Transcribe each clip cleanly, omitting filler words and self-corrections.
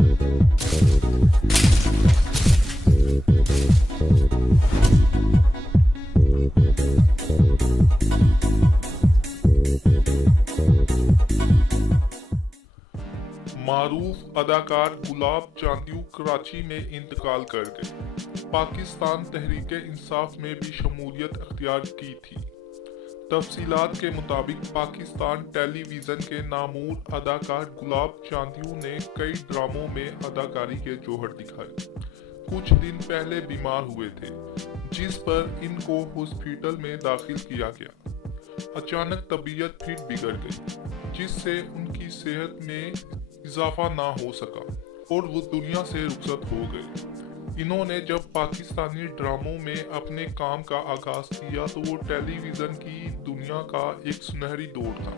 معروف اداکار گلاب چاندیو کراچی میں انتقال کر گئے۔ پاکستان تحریک انصاف میں بھی شمولیت اختیار کی تھی۔ تفصیلات کے مطابق پاکستان ٹیلی ویژن کے نامور اداکار گلاب چاندیو نے کئی ڈراموں میں اداکاری کے جوہر دکھائے۔ کچھ دن پہلے بیمار ہوئے تھے، جس پر ان کو ہاسپٹل میں داخل کیا گیا۔ اچانک طبیعت پھر بگڑ گئی، جس سے ان کی صحت میں اضافہ نہ ہو سکا اور وہ دنیا سے رخصت ہو گئے۔ انہوں نے جب پاکستانی ڈراموں میں اپنے کام کا آغاز کیا تو وہ ٹیلی ویژن کی دنیا کا ایک سنہری دور تھا۔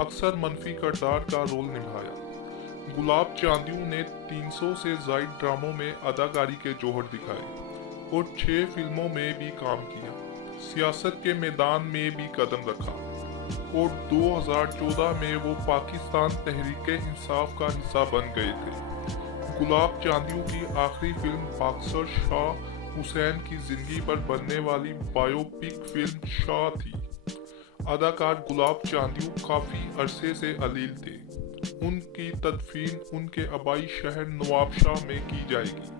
اکثر منفی کردار کا رول نبھایا۔ گلاب چاندیو نے 300 سے زائد ڈراموں میں اداکاری کے جوہر دکھائے اور 6 فلموں میں بھی کام کیا۔ سیاست کے میدان میں بھی قدم رکھا اور 2014 میں وہ پاکستان تحریک انصاف کا حصہ بن گئے تھے۔ گلاب چاندیو کی آخری فلم باکسر شاہ حسین کی زندگی پر بننے والی بایوپک فلم شاہ تھی۔ اداکار گلاب چاندیو کافی عرصے سے علیل تھے۔ ان کی تدفین ان کے آبائی شہر نوابشاہ میں کی جائے گی۔